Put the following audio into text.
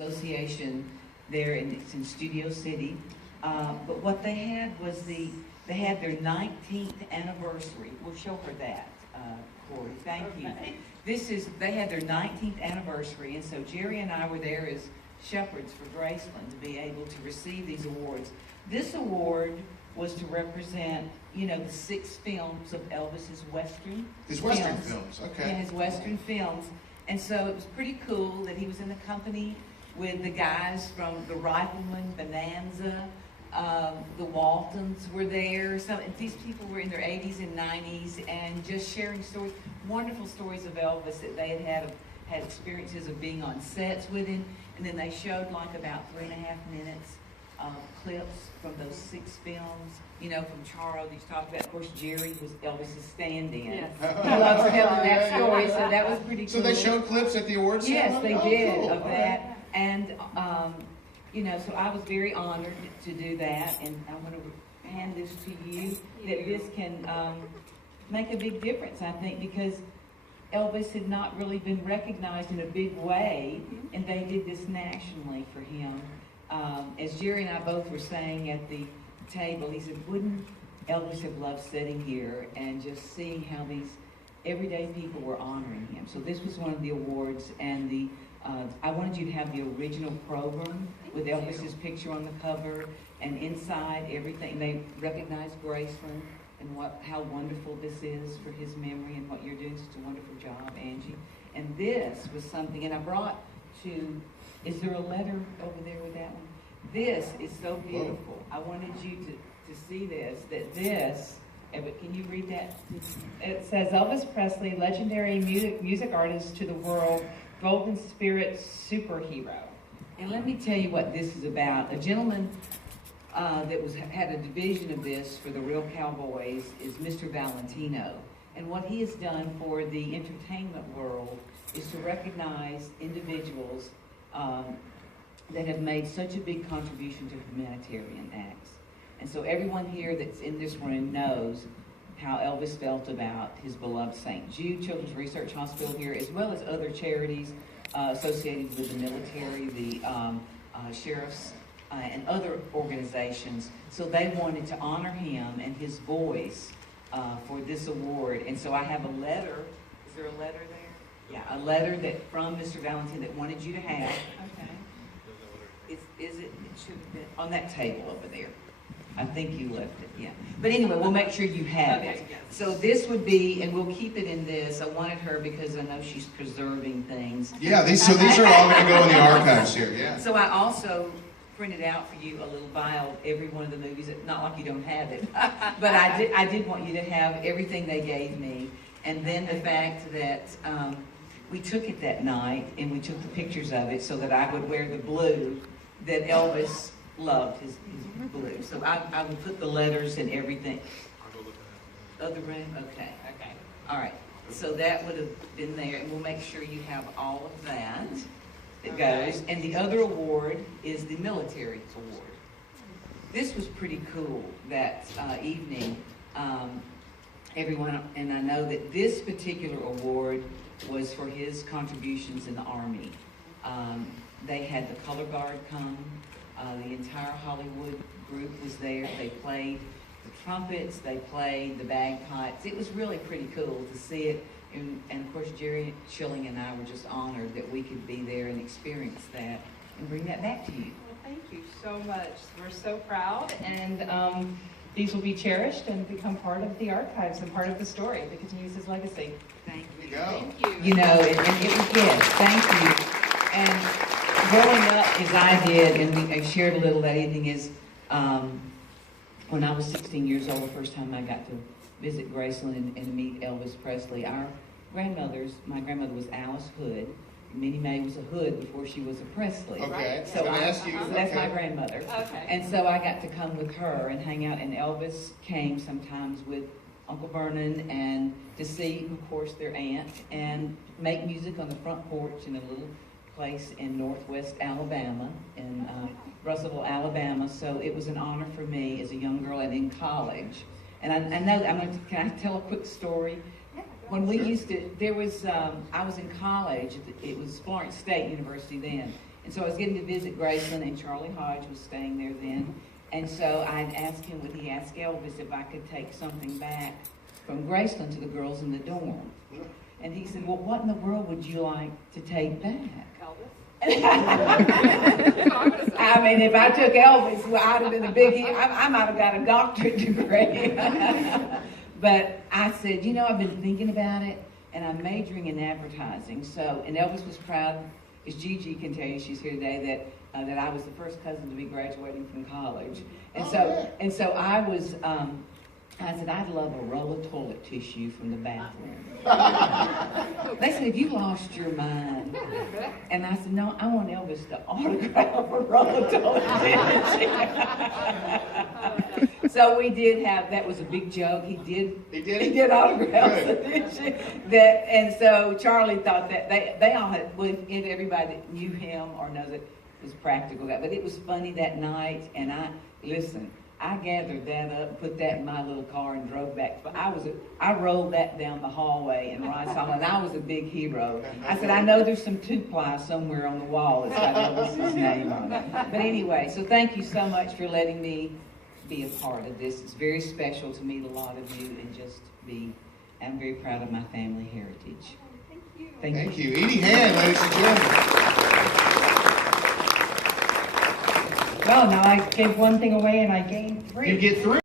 Association there, it's in Studio City. But what they had was they had their 19th anniversary. We'll show her that, Corey. Thank you. They had their 19th anniversary, and so Jerry and I were there as shepherds for Graceland to be able to receive these awards. This award was to represent, the 6 films of Elvis's Western His Western films, okay. Yeah, his Western films. And so it was pretty cool that he was in the company with the guys from the Rifleman, Bonanza, the Waltons were there. These people were in their 80s and 90s and just sharing stories, wonderful stories of Elvis that they had experiences of being on sets with him. And then they showed like about 3.5 minutes clips from those 6 films, from Charo that you talked about. Of course, Jerry was Elvis's stand-in. Yes. He loves telling that story, so that was pretty cool. So they showed clips at the awards ceremony? Yes, they did cool. of that. And, so I was very honored to do that, and I'm going to hand this to you, that this can make a big difference, I think, because Elvis had not really been recognized in a big way, and they did this nationally for him. As Jerry and I both were saying at the table, he said, wouldn't Elvis have loved sitting here and just seeing how these everyday people were honoring him? So this was one of the awards, and I wanted you to have the original program with Elvis's picture on the cover, and inside everything. They recognized Graceland and how wonderful this is for his memory, and what you're doing such a wonderful job, Angie. And this was something, and I brought is there a letter over there with that one? This is so beautiful. I wanted you to see this, can you read that? It says, Elvis Presley, legendary music artist to the world, Golden Spirit superhero. And let me tell you what this is about. A gentleman that had a division of this for the Reel Cowboys is Mr. Valentino. And what he has done for the entertainment world is to recognize individuals that have made such a big contribution to humanitarian acts. And so everyone here that's in this room knows how Elvis felt about his beloved St. Jude Children's Research Hospital here, as well as other charities associated with the military, the sheriffs, and other organizations. So they wanted to honor him and his voice for this award. And so I have a letter. Is there a letter there? Yeah, a letter from Mr. Valentine that wanted you to have. Okay. It should have been on that table over there. I think you left it, yeah. But anyway, we'll make sure you have it. Yes. So this would be, and we'll keep it in this. I wanted her because I know she's preserving things. Yeah, these are all going to go in the archives here, yeah. So I also printed out for you a little bio of every one of the movies. Not like you don't have it, but I did want you to have everything they gave me. And then the fact that we took it that night, and we took the pictures of it so that I would wear the blue that Elvis loved, his blue. So I would put the letters and everything. Other room? Okay. All right. So that would have been there, and we'll make sure you have all of that goes. And the other award is the military award. This was pretty cool that evening. Everyone, and I know that this particular award was for his contributions in the Army. They had the color guard come. The entire Hollywood group was there. They played the trumpets. They played the bagpipes. It was really pretty cool to see it. And of course, Jerry Schilling and I were just honored that we could be there and experience that and bring that back to you. Well, thank you so much. We're so proud, and these will be cherished and become part of the archives and part of the story that continues his legacy. Thank you. Thank you. You know, and it was, yes, thank you. And growing up as I did, and I shared a little that evening, is when I was 16 years old, the first time I got to visit Graceland and meet Elvis Presley. My grandmother was Alice Hood. Minnie Mae was a Hood before she was a Presley. Okay, So that's my okay. grandmother. Okay. And so I got to come with her and hang out, and Elvis came sometimes with Uncle Vernon and to see, of course, their aunt, and make music on the front porch in a little place in northwest Alabama, in Russellville, Alabama. So it was an honor for me as a young girl and in college. And I know, can I tell a quick story? When we used to, I was in college, it was Florence State University then, And so I was getting to visit Graceland, and Charlie Hodge was staying there then. And so I'd asked him, would he ask Elvis if I could take something back from Graceland to the girls in the dorm? And he said, well, what in the world would you like to take back? I mean, if I took Elvis, well, I'd have been a big, I might have got a doctorate degree. But I said, you know, I've been thinking about it, and I'm majoring in advertising. So, and Elvis was proud, as Gigi can tell you, she's here today, that I was the first cousin to be graduating from college. And so I was, I said, I'd love a roll of toilet tissue from the bathroom. They said, have you lost your mind? And I said, no, I want Elvis to autograph a roll of toilet tissue. So we did have, that was a big joke. He did autograph the tissue. And so Charlie thought that they all had, everybody that knew him or knows it was practical. But it was funny that night, and I gathered that up, put that in my little car, and drove back. But I rolled that down the hallway in Rice Hall, and I was a big hero. I said, I know there's some two-ply somewhere on the wall that's got Elvis's name on it. But anyway, so thank you so much for letting me be a part of this. It's very special to meet a lot of you and I'm very proud of my family heritage. Thank you. Edie Hand, ladies and gentlemen. Well, now I gave one thing away and I gained 3. You get 3.